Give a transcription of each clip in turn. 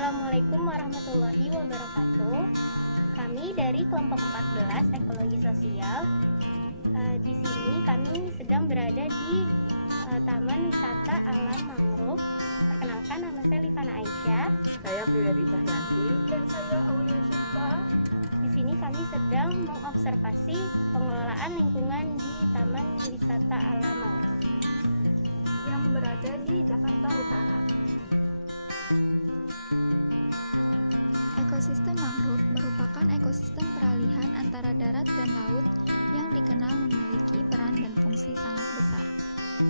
Assalamualaikum warahmatullahi wabarakatuh. Kami dari kelompok 14 Ekologi Sosial. Di sini kami sedang berada di Taman Wisata Alam Mangrove. Perkenalkan, nama saya Livana Aisyah. Saya Priyadi Cahyanti. Dan saya Aulia Syifa. Di sini kami sedang mengobservasi pengelolaan lingkungan di Taman Wisata Alam Mangrove yang berada di Jakarta Utara. Ekosistem mangrove merupakan ekosistem peralihan antara darat dan laut yang dikenal memiliki peran dan fungsi sangat besar.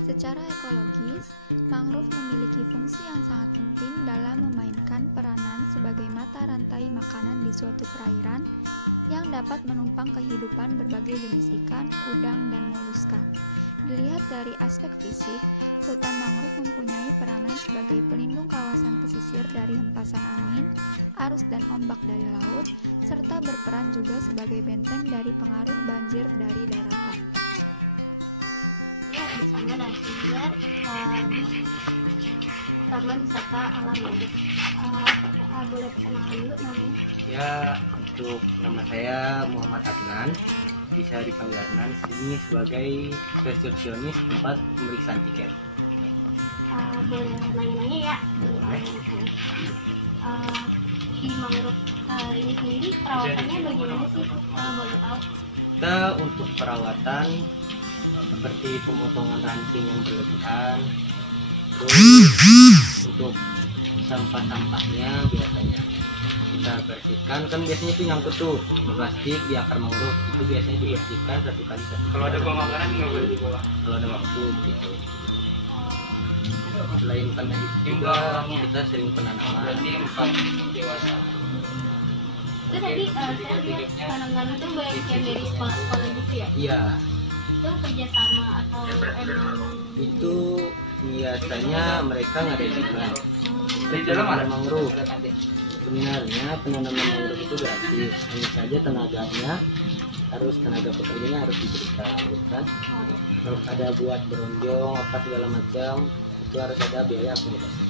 Secara ekologis, mangrove memiliki fungsi yang sangat penting dalam memainkan peranan sebagai mata rantai makanan di suatu perairan yang dapat menumpang kehidupan berbagai jenis ikan, udang, dan moluska. Dilihat dari aspek fisik, hutan mangrove mempunyai peranan sebagai pelindung kawasan pesisir dari hempasan angin, arus dan ombak dari laut, serta berperan juga sebagai benteng dari pengaruh banjir dari daratan. Ya, bersama narasumber di Taman Wisata Alam Mangrove. Boleh perkenalan dulu namanya? Ya, untuk nama saya Muhammad Adnan, bisa dipanggil Adnan, sini sebagai resepsionis tempat pemeriksaan tiket. Boleh nanya-nanya ya? Boleh. Di mangrove ini sendiri perawatannya bagaimana sih? Boleh tahu? Kita untuk perawatan seperti pemotongan ranting yang berlebihan, terus untuk sampah-sampahnya biasanya kita bersihkan, kan biasanya itu nyangkut tuh plastik di akar mangrove, itu biasanya dibersihkan satu kali. Kalau ada pemakaran nggak boleh dibawa. Kalau ada waktu begitu. Selain karena itu juga kita sering penanaman. Berarti 4 dewasa. Itu tadi saya lihat penanaman itu banyak yang dari sekolah-sekolah gitu ya? Iya, Itu kerjasama atau emang? itu biasanya mereka ngadain Di dalam ada mangrove. Sebenarnya penanaman mangrove itu gratis, hanya saja tenaganya tenaga pekerjanya harus diberikan, kan? Kalau ada buat beronjong apa segala macam, itu harus ada biaya akomodasi.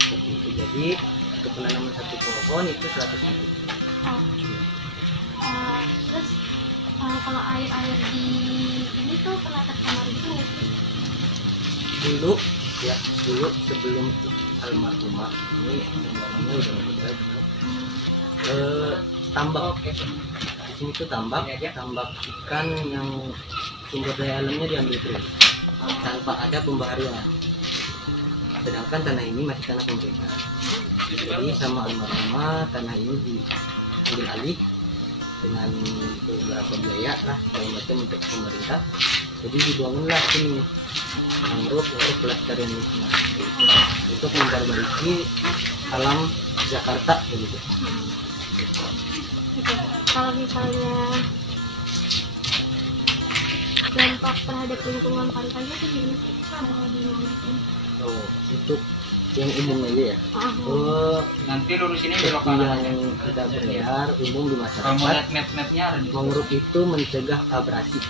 Seperti itu. Jadi untuk penanaman satu pohon itu 100.000. Terus kalau air di ini tuh pernah tercemar gitu nggak sih? Dulu sebelum almarhumah ini namanya udah meninggal, tambak. Di sini tuh tambak ikan yang sumber daya alamnya diambil terus tanpa ada pembaharuan. Sedangkan tanah ini masih tanah pemerintah. Jadi sama almarhumah tanah ini diambil alih dengan beberapa biaya lah segala macam untuk pemerintah. Jadi dibangunlah sini mangrove untuk pelestarian lingkungan, untuk memperbaiki alam Jakarta begitu. Kalau misalnya dampak terhadap lingkungan pantainya itu gimana sih kalau di mangrove ini? Untuk yang umum aja ya. Nanti lurus ini belok kanan. Yang kita berliar umum di Kalau mau masyarakat, lihat map-mapnya ada di mangrove itu mencegah abrasi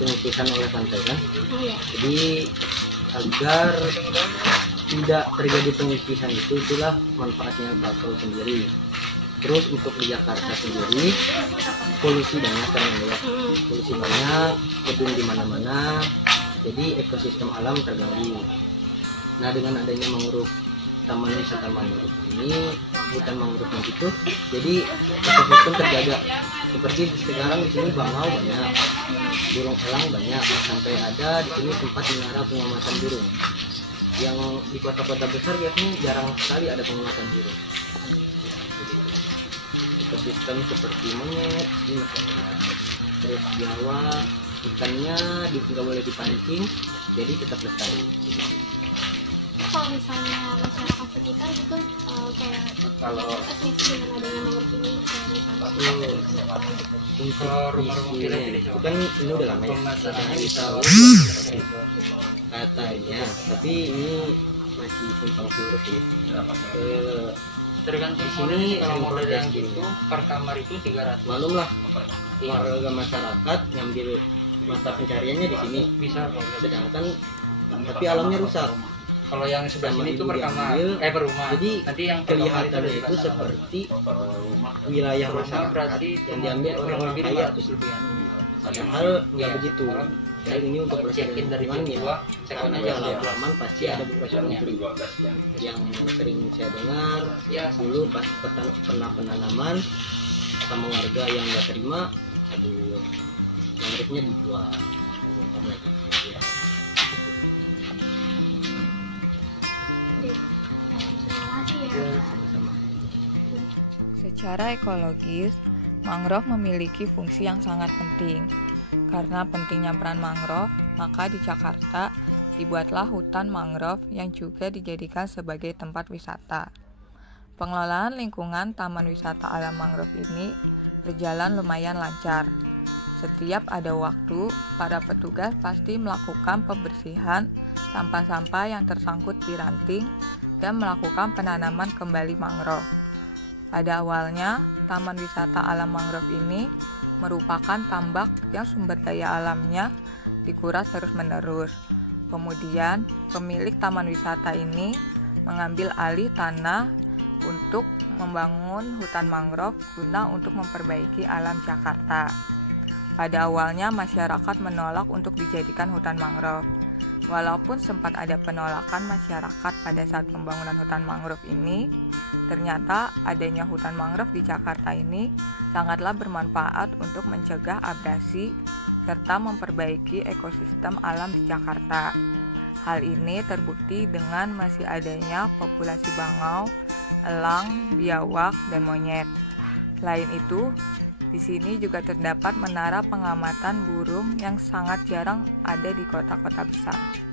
pengukusan oleh pantai kan. Iya. Jadi agar tidak terjadi pengukusan itulah manfaatnya bakau sendiri. Terus untuk di Jakarta sendiri polusi banyak kan ya, polusi banyak, gedung di mana-mana, jadi ekosistem alam terganggu. Nah dengan adanya mangrove, taman wisata mangrove ini, hutan mangrove itu, jadi ekosistem terjaga. Seperti sekarang di sini bangau banyak, burung elang banyak, sampai ada di sini tempat menara pengamatan burung. Yang di kota-kota besar biasanya jarang sekali ada pengamatan burung. Ekosistem seperti monyet, ini masih ada. Terus biawak, ikannya nggak boleh dipancing, jadi tetap lestari. Kalau misalnya masyarakat sekitar itu kayak Kalau dengan adanya mangrove ini kayak misalnya Untuk rumah-rumah kita ini itu kan ini udah lama ya, dari tahun katanya, tapi ini masih simpang siur sih. tergantung Di sini kalau mau sering yang protes gitu per kamar itu 300. Malum lah warga masyarakat ngambil mata pencariannya di sini, Bisa kalau sedangkan tapi alamnya rusak. Kalau yang sebelah Taman sini itu itu perkamar, diambil. berumah. Jadi nanti yang perkamar kelihatannya di itu sana. seperti wilayah Rumah masyarakat berarti yang diambil orang-orang kaya atau padahal nggak begitu. Dan ini untuk cekin dari lingkungan ya. dua, sekon Karena aja dalam lah. halaman pasti ada beberapa konflik yang sering saya dengar. Ya, Dulu pas pernah penanaman sama warga yang nggak terima, aduh, mangrove-nya dijual, dibongkar lagi. Ya. Ya, sama-sama. Secara ekologis, mangrove memiliki fungsi yang sangat penting. Karena pentingnya peran mangrove, maka di Jakarta dibuatlah hutan mangrove yang juga dijadikan sebagai tempat wisata. Pengelolaan lingkungan Taman Wisata Alam Mangrove ini berjalan lumayan lancar. Setiap ada waktu, para petugas pasti melakukan pembersihan sampah-sampah yang tersangkut di ranting dan melakukan penanaman kembali mangrove. Pada awalnya, Taman Wisata Alam Mangrove ini merupakan tambak yang sumber daya alamnya dikuras terus-menerus. Kemudian, pemilik taman wisata ini mengambil alih tanah untuk membangun hutan mangrove guna untuk memperbaiki alam Jakarta. Pada awalnya, masyarakat menolak untuk dijadikan hutan mangrove. Walaupun sempat ada penolakan masyarakat pada saat pembangunan hutan mangrove ini, ternyata adanya hutan mangrove di Jakarta ini sangatlah bermanfaat untuk mencegah abrasi serta memperbaiki ekosistem alam di Jakarta. Hal ini terbukti dengan masih adanya populasi bangau, elang, biawak, dan monyet. Selain itu, di sini juga terdapat menara pengamatan burung yang sangat jarang ada di kota-kota besar.